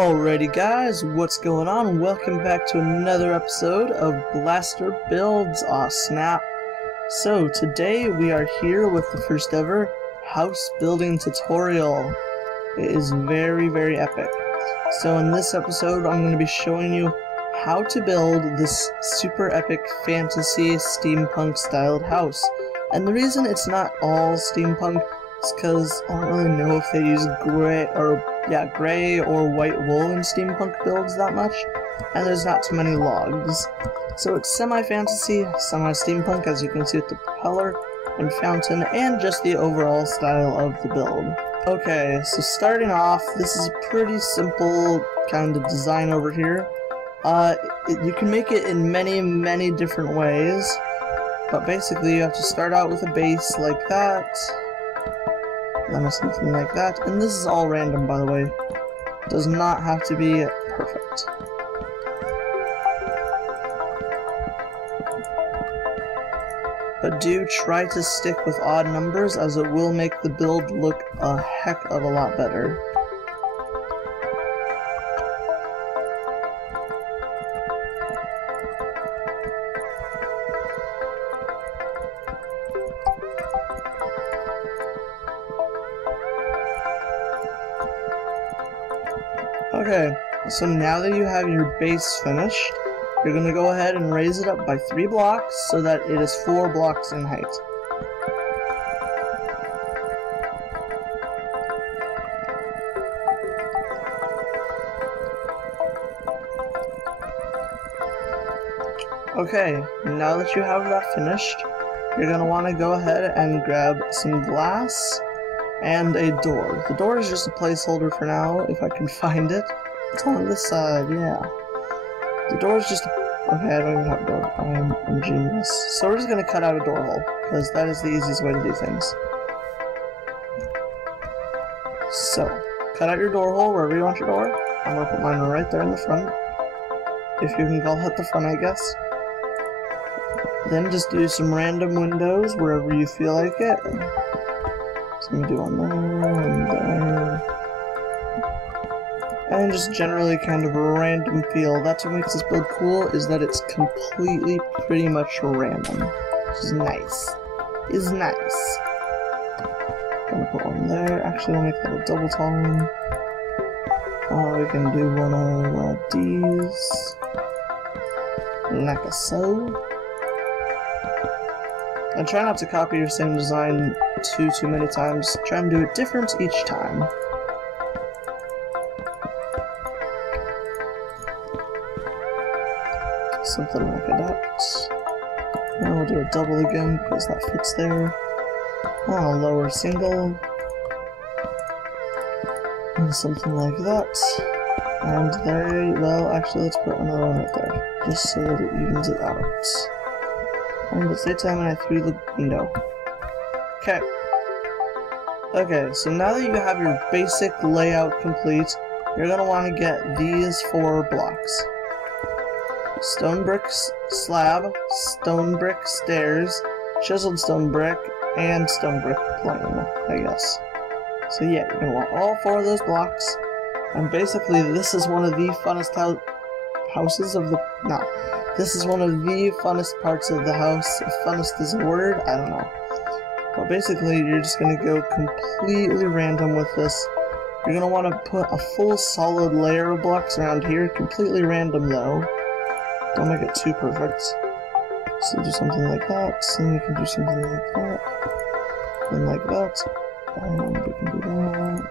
Alrighty guys, what's going on? Welcome back to another episode of Blaster Builds. Aw snap. So today we are here with the first ever house building tutorial. It is very epic. So in this episode I'm going to be showing you how to build this super epic fantasy steampunk styled house. And the reason it's not all steampunk is because I don't really know if they use gray or white wool in steampunk builds that much, and there's not too many logs. So it's semi-fantasy, semi-steampunk, as you can see with the propeller and fountain, and just the overall style of the build. Okay, so starting off, this is a pretty simple kind of design over here. You can make it in many different ways, but basically you have to start out with a base like that, then something like that, and this is all random, by the way. It does not have to be perfect. But do try to stick with odd numbers, as it will make the build look a heck of a lot better. Okay, so now that you have your base finished, you're going to go ahead and raise it up by 3 blocks so that it is 4 blocks in height. Okay, now that you have that finished, you're going to want to go ahead and grab some glass and a door. The door is just a placeholder for now, if I can find it. It's on this side, yeah. The door is just okay, I don't even have a door. I'm genius. So we're just gonna cut out a door hole, because that is the easiest way to do things. So, cut out your door hole wherever you want your door. I'm gonna put mine right there in the front. If you can call that the front, I guess. Then just do some random windows wherever you feel like it. So I'm gonna do one there, and just generally kind of a random feel. That's what makes this build cool, is that it's completely pretty much random. Which is nice. Is nice. Gonna put one there. Actually, I'll make that a double tall one. We can do one of these. Like so. And try not to copy your same design too many times. Try and do it different each time. Something like that. Now we'll do a double again because that fits there. Now lower single. And something like that. And there, well, actually let's put another one right there. Just so that it evens it out. And it's daytime and I threw the window. Okay. Okay, so now that you have your basic layout complete, you're going to want to get these 4 blocks. Stone brick slab, stone brick stairs, chiseled stone brick, and stone brick plane, I guess. So yeah, you're going to want all 4 of those blocks. And basically this is one of the funnest houses of the... No. This is one of the funnest parts of the house. If funnest is a word, I don't know. But basically, you're just going to go completely random with this. You're going to want to put a full solid layer of blocks around here. Completely random though. Don't make it too perfect. So do something like that. Then we can do something like that. Then like that. And we can do that.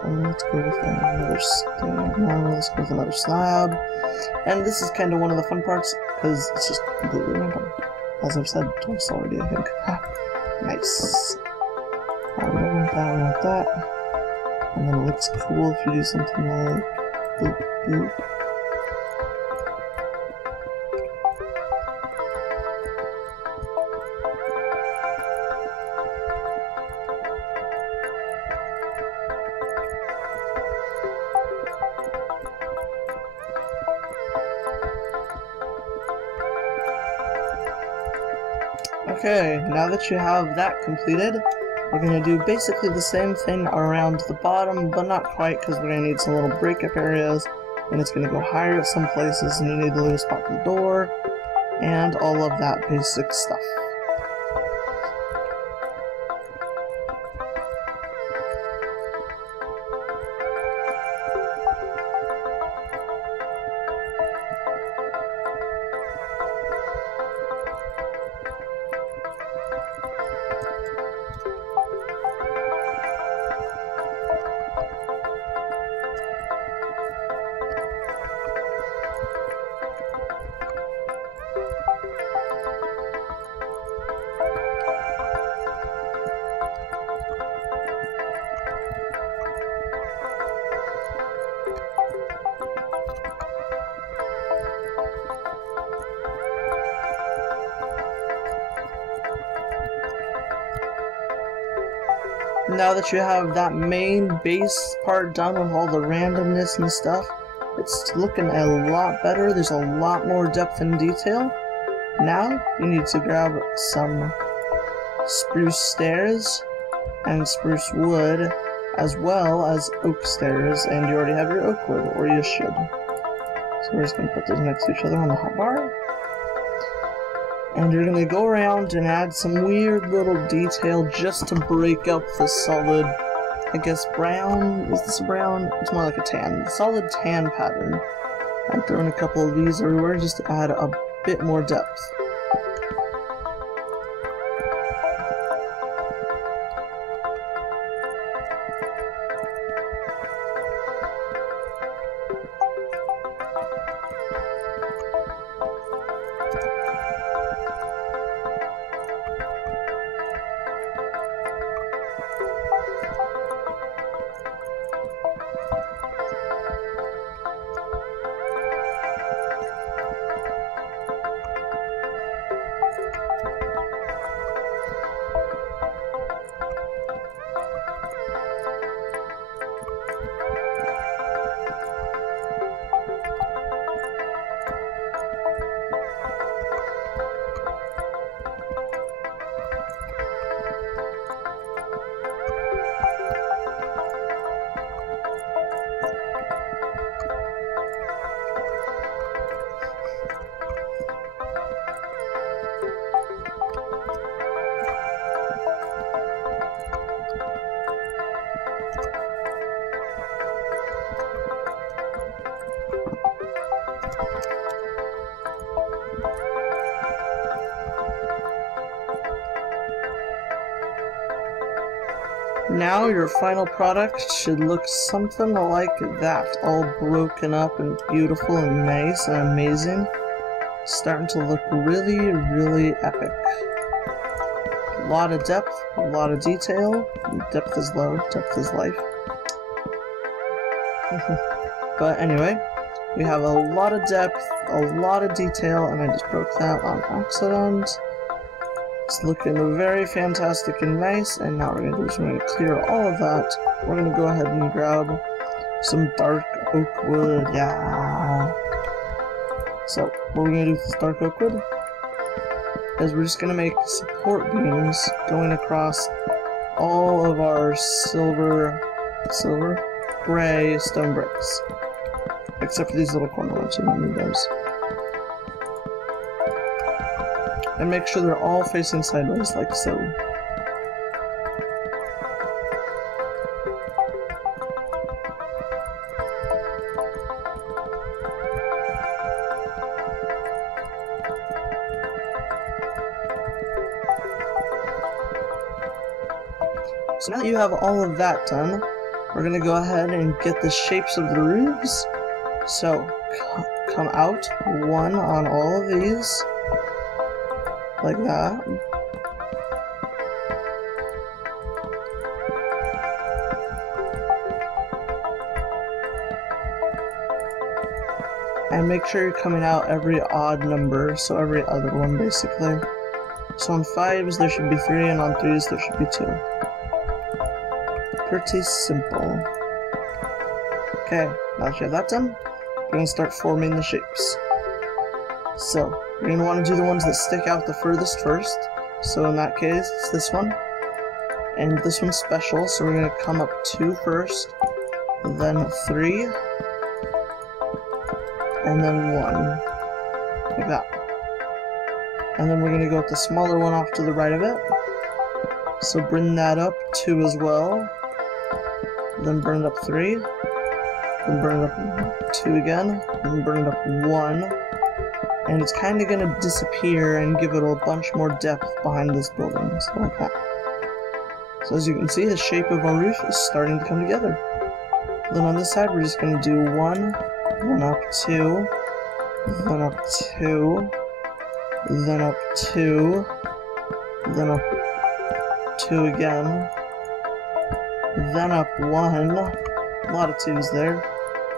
Let's go with another slab. Now let's go with another slab. And this is kind of one of the fun parts, because it's just completely random. As I've said twice already, I think. Nice. I want that. And then it looks cool if you do something like boop, boop. Okay, now that you have that completed, we're going to do basically the same thing around the bottom, but not quite, because we're going to need some little breakup areas, and it's going to go higher at some places, and you need to leave a spot for the door, and all of that basic stuff. Now that you have that main base part done with all the randomness and stuff, it's looking a lot better. There's a lot more depth and detail. Now you need to grab some spruce stairs and spruce wood, as well as oak stairs, and you already have your oak wood, or you should. So we're just going to put those next to each other on the hotbar. And you're going to go around and add some weird little detail just to break up the solid, I guess brown, is this brown? It's more like a tan, the solid tan pattern. I'm throwing a couple of these everywhere just to add a bit more depth. Now your final product should look something like that, all broken up and beautiful and nice and amazing. Starting to look really, really epic. A lot of depth, a lot of detail. Depth is love, depth is life. But anyway, we have a lot of depth, a lot of detail, and I just broke that on accident. It's looking very fantastic and nice, and now we're going to do is we're going to clear all of that. We're going to go ahead and grab some dark oak wood, yeah. So, what we're going to do with this dark oak wood is we're just going to make support beams going across all of our gray stone bricks. Except for these little corner ones, you don't need those. And make sure they're all facing sideways, like so. So now that you have all of that done, we're going to go ahead and get the shapes of the roofs. So, come out one on all of these. Like that. And make sure you're coming out every odd number, so every other one basically. So on 5s there should be 3, and on 3s there should be 2. Pretty simple. Okay, now that you have that done, we're going to start forming the shapes. So, you're going to want to do the ones that stick out the furthest first. So in that case, it's this one. and this one's special, so we're gonna come up 2 first, then 3, and then 1, like that. And then we're gonna go with the smaller one off to the right of it. So bring that up 2 as well, then burn it up 3, then burn it up 2 again, then burn it up 1. And it's kind of going to disappear and give it a bunch more depth behind this building, so like that. So as you can see, the shape of our roof is starting to come together. Then on this side, we're just going to do 1, then up 2, then up 2, then up 2, then up 2 again, then up 1, a lot of 2s there,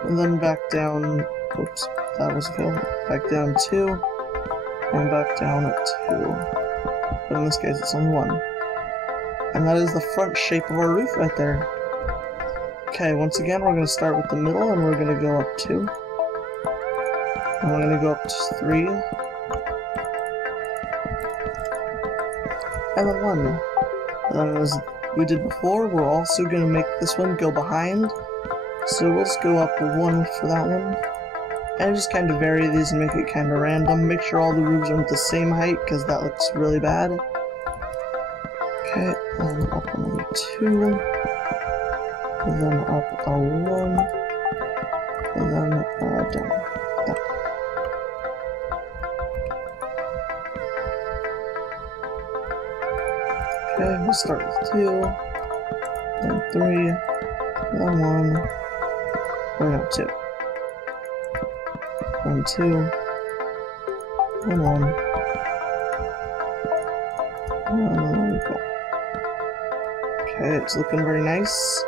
and then back down, oops. That was a fail. Back down 2, and back down at 2. But in this case, it's only 1. And that is the front shape of our roof right there. Okay, once again, we're going to start with the middle, and we're going to go up 2. And we're going to go up to 3. And then 1. And then as we did before, we're also going to make this one go behind. So we'll just go up 1 for that one. And just kind of vary these and make it kind of random. Make sure all the roofs are at the same height, because that looks really bad. Okay, and up another 2. And then up a 1. And then down. Yeah. Okay, we'll start with 2. Then 3. Then 1. Or no, 2. Then 2, and 1, and there we go. Okay, it's looking very nice.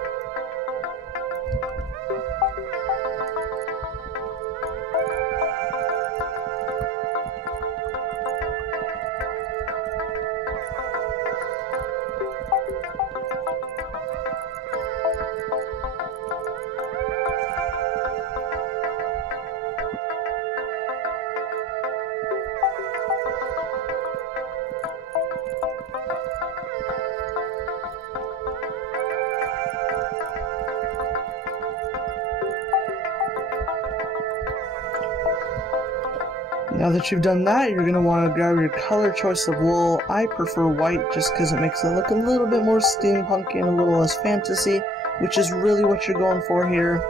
Now that you've done that, you're going to want to grab your color choice of wool. I prefer white just because it makes it look a little bit more steampunky and a little less fantasy, which is really what you're going for here.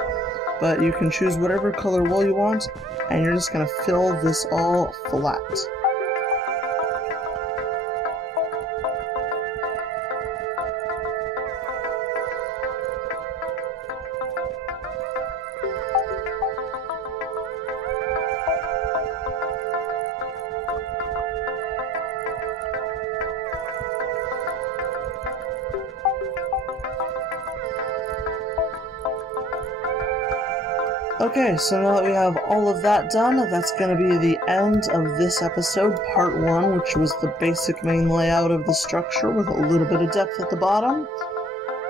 But you can choose whatever color wool you want, and you're just going to fill this all flat. Okay, so now that we have all of that done, that's going to be the end of this episode, part 1, which was the basic main layout of the structure with a little bit of depth at the bottom.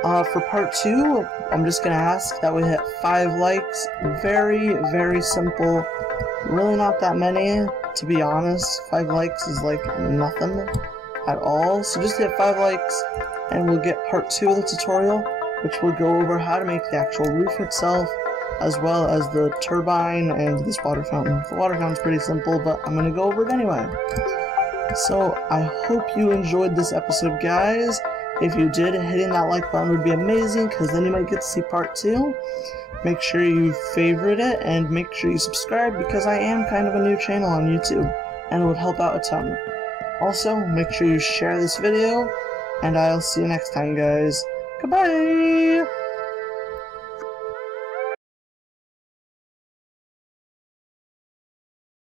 For part 2, I'm just going to ask that we hit 5 likes. Very, very simple. Really not that many, to be honest. 5 likes is like nothing at all. So just hit 5 likes, and we'll get part 2 of the tutorial, which will go over how to make the actual roof itself, as well as the turbine and this water fountain. The water fountain's pretty simple, but I'm going to go over it anyway. So, I hope you enjoyed this episode, guys. If you did, hitting that like button would be amazing, because then you might get to see part 2. Make sure you favorite it, and make sure you subscribe, because I am kind of a new channel on YouTube, and it would help out a ton. Also, make sure you share this video, and I'll see you next time, guys. Goodbye!